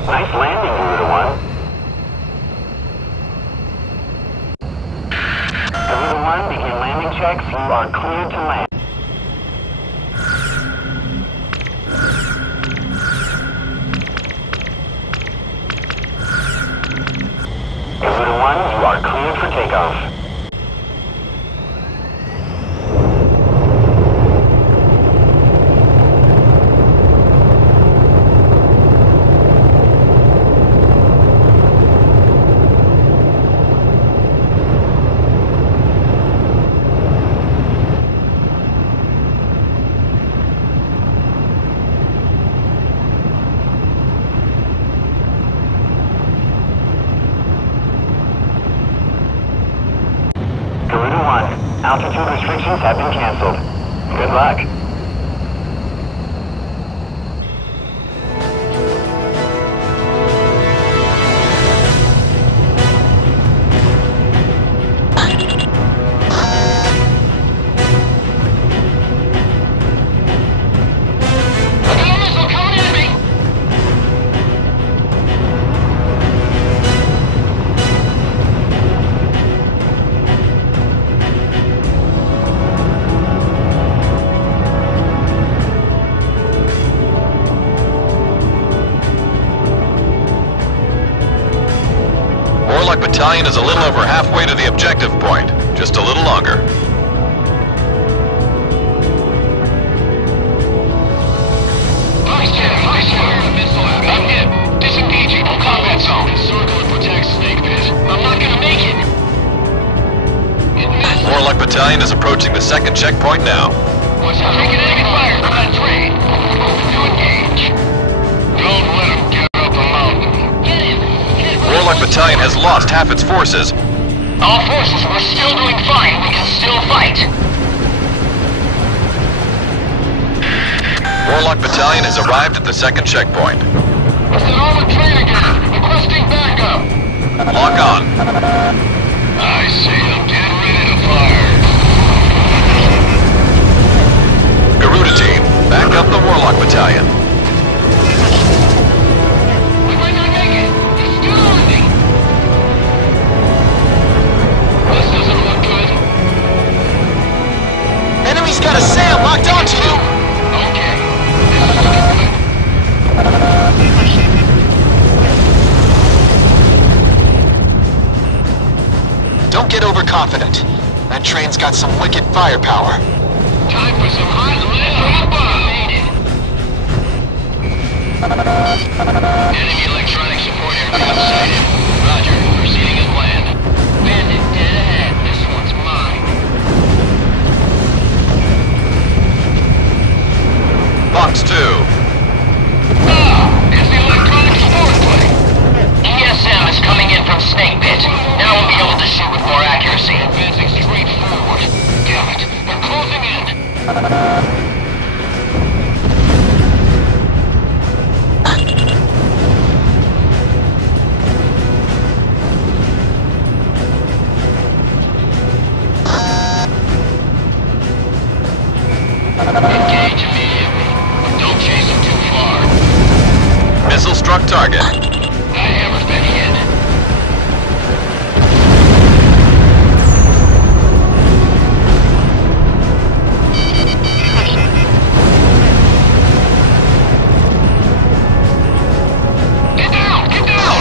Nice landing, Garuda 1. Garuda 1, begin landing checks. You are cleared to land. Garuda 1, you are cleared for takeoff. Garuda 1, altitude restrictions have been canceled. Good luck. Warlock Battalion is a little over halfway to the objective point. Just a little longer. Disengaging from combat zone. Circle and protect Snake Pit. I'm not gonna make it. Warlock Battalion is approaching the second checkpoint now. What's up? Taking enemy fire from that train. To engage. Don't let him get up the mountain. Get him. Warlock Battalion has lost half its forces. All forces, we're still doing fine. We can still fight. Warlock Battalion has arrived at the second checkpoint. It's an armored train again. Requesting backup. Lock on. I see them. Get ready to fire. Garuda team, back up the Warlock Battalion. We might not make it. He's still landing. This doesn't look good. Enemy's got a SAM locked onto you! Okay. This is looking good. Don't get overconfident. That train's got some wicked firepower. Time for some hot enemy electronic support aircraft sighted. Roger. Proceeding as planned. Bandit dead ahead. This one's mine. Box 2. It's the electronic support plane. ESM is coming in from Snake Pit. Now we'll be able to shoot with more accuracy. Advancing straight forward. Damn it. They're closing in. Engage immediately. Don't chase him too far. Missile struck target. The hammer's been hit. Get down! Get down!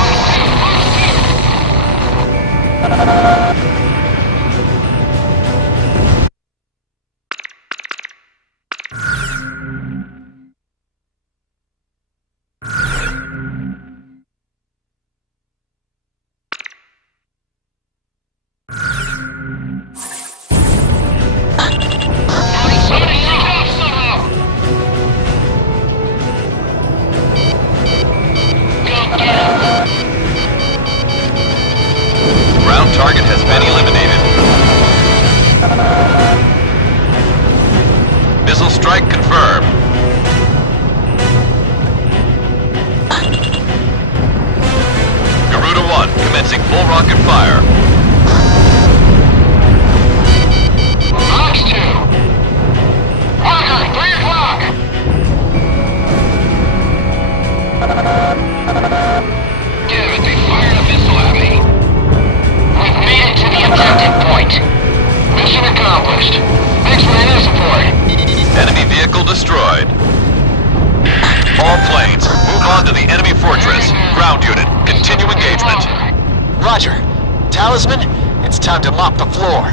full rocket fire. Fox 2. Walker, 3 o'clock. Damn it, they fired a missile at me. We've made it to the objective point. Mission accomplished. Thanks for your support. Enemy vehicle destroyed. All planes, move on to the enemy fortress. Ground unit, continue engagement. Roger. Talisman, it's time to mop the floor.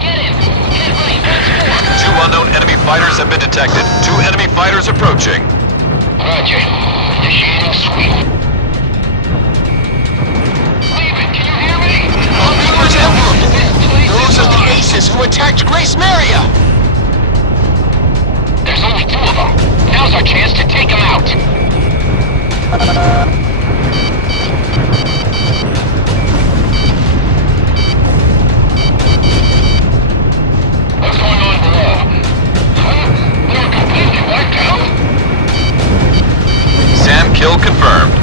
Get him! Get right, once more! 2 unknown enemy fighters have been detected. 2 enemy fighters approaching. Roger. Initiating sweep. Leave can you hear me? Reaper's Emblem! Those are the aces who attacked Grace Maria! There's only 2 of them. Now's our chance to take them out. What's going on below? Huh? They were completely wiped out? SAM kill confirmed.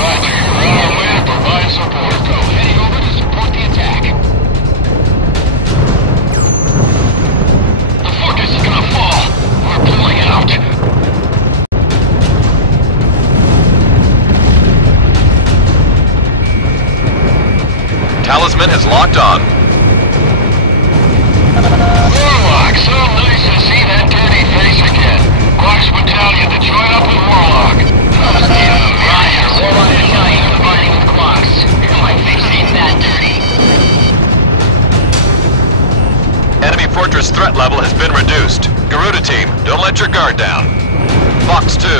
Roger. We're on our way to provide support. Go. Heading over to support the attack. The fortress is gonna fall. We're pulling out. Talisman has locked on. Warlock, so nice to see that dirty face again. Quark's battalion to join up with Warlock. Roger, Warlock battalion combining with Quark's. My face ain't that dirty. Enemy fortress threat level has been reduced. Garuda team, don't let your guard down. Fox 2.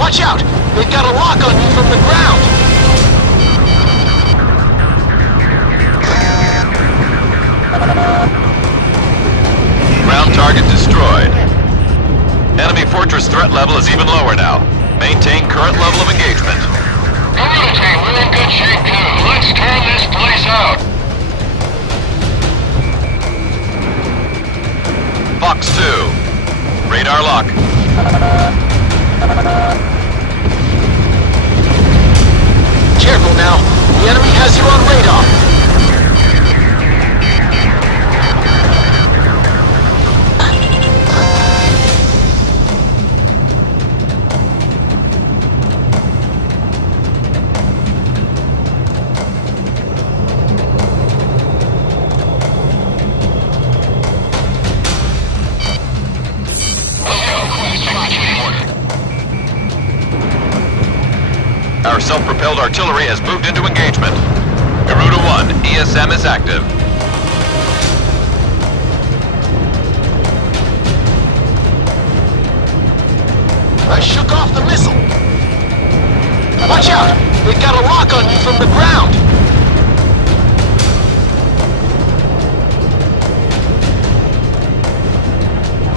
Watch out! They've got a lock on you from the ground! Ground target destroyed. Enemy fortress threat level is even lower now. Maintain current level of engagement. Garuda team, we're in good shape too. Let's turn this place out. Fox 2. Radar lock. Careful now. The enemy has you on radar. Our self-propelled artillery has moved into engagement. Garuda 1, ESM is active. I shook off the missile. Watch out! They've got a lock on you from the ground.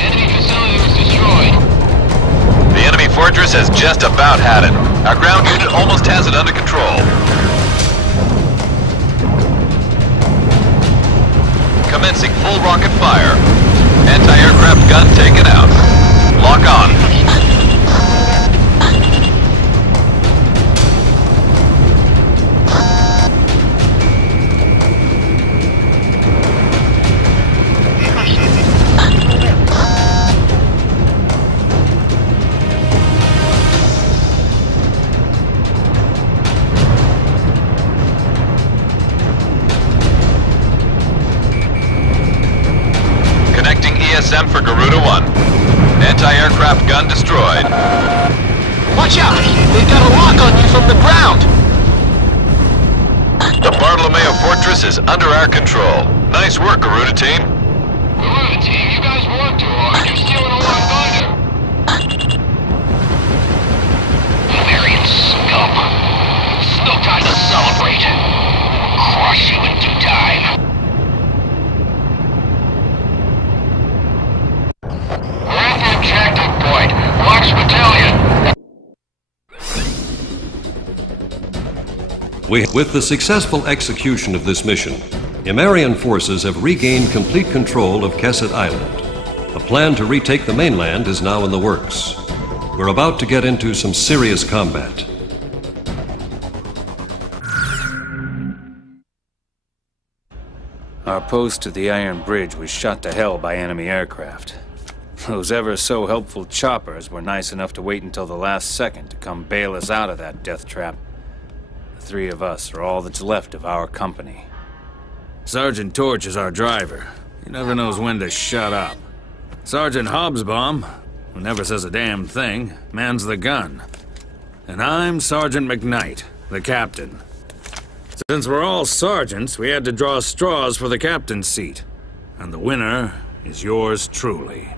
Enemy facility was destroyed. The enemy fortress has just about had it. Our ground unit almost has it under control. Commencing full rocket fire. Anti-aircraft gun taken out. Lock on. ESM for Garuda 1. Anti-aircraft gun destroyed. Watch out! They've got a lock on you from the ground! The Bartolomeo Fortress is under our control. Nice work, Garuda team. Garuda team, you guys work too hard. You're stealing all our thunder. Bavarian scum. It's no time to celebrate. We'll crush you in due time. We're at the objective point. With the successful execution of this mission, Imarian forces have regained complete control of Kesset Island. A plan to retake the mainland is now in the works. We're about to get into some serious combat. Our post to the Iron Bridge was shot to hell by enemy aircraft. Those ever-so-helpful choppers were nice enough to wait until the last second to come bail us out of that death trap. The three of us are all that's left of our company. Sergeant Torch is our driver. He never knows when to shut up. Sergeant Hobsbawm, who never says a damn thing, mans the gun. And I'm Sergeant McKnight, the captain. Since we're all sergeants, we had to draw straws for the captain's seat. And the winner is yours truly.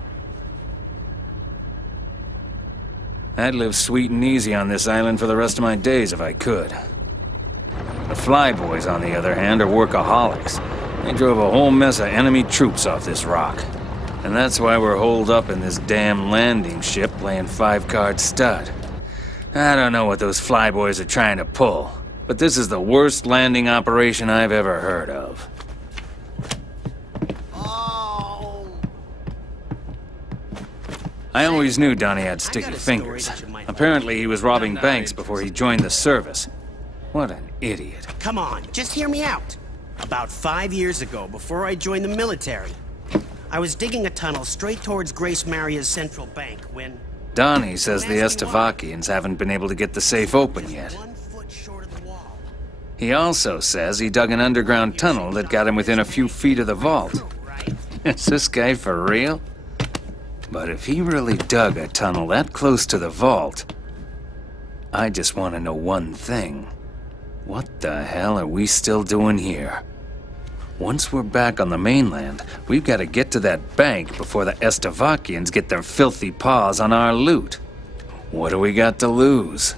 I'd live sweet and easy on this island for the rest of my days if I could. The Flyboys, on the other hand, are workaholics. They drove a whole mess of enemy troops off this rock. And that's why we're holed up in this damn landing ship playing five-card stud. I don't know what those Flyboys are trying to pull, but this is the worst landing operation I've ever heard of. I always knew Donnie had sticky fingers. Apparently he was robbing banks before he joined the service. What an idiot. Come on, just hear me out. About 5 years ago, before I joined the military, I was digging a tunnel straight towards Grace Maria's central bank when... Donnie says the Estavakians haven't been able to get the safe open yet. He also says he dug an underground tunnel that got him within a few feet of the vault. Is this guy for real? But if he really dug a tunnel that close to the vault, I just want to know one thing. What the hell are we still doing here? Once we're back on the mainland, we've got to get to that bank before the Estavakians get their filthy paws on our loot. What do we got to lose?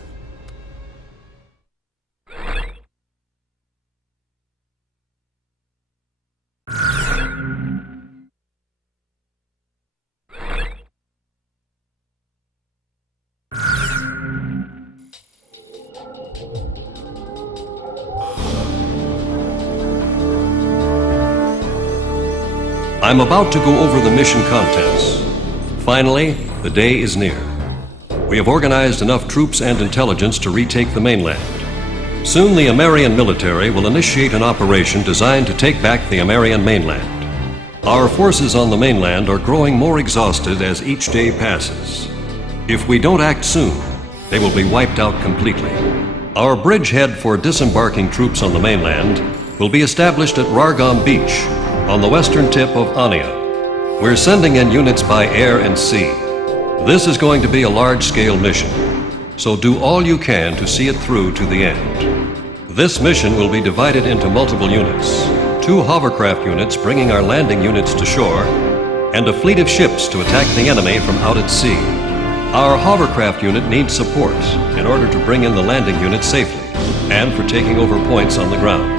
I'm about to go over the mission contents. Finally, the day is near. We have organized enough troops and intelligence to retake the mainland. Soon the Imarian military will initiate an operation designed to take back the Imarian mainland. Our forces on the mainland are growing more exhausted as each day passes. If we don't act soon, they will be wiped out completely. Our bridgehead for disembarking troops on the mainland will be established at Rargam Beach, on the western tip of Ania. We're sending in units by air and sea. This is going to be a large-scale mission, so do all you can to see it through to the end. This mission will be divided into multiple units. 2 hovercraft units bringing our landing units to shore, and a fleet of ships to attack the enemy from out at sea. Our hovercraft unit needs support in order to bring in the landing unit safely, and for taking over points on the ground.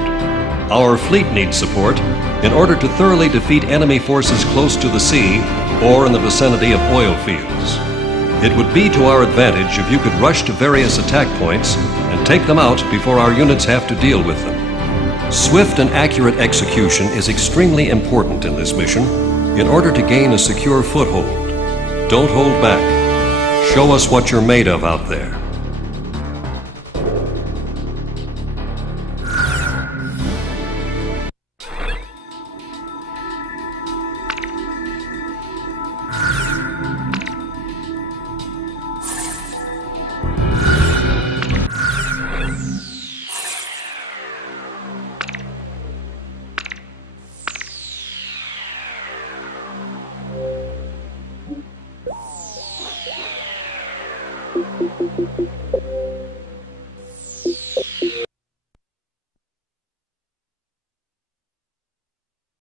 Our fleet needs support in order to thoroughly defeat enemy forces close to the sea or in the vicinity of oil fields. It would be to our advantage if you could rush to various attack points and take them out before our units have to deal with them. Swift and accurate execution is extremely important in this mission in order to gain a secure foothold. Don't hold back. Show us what you're made of out there.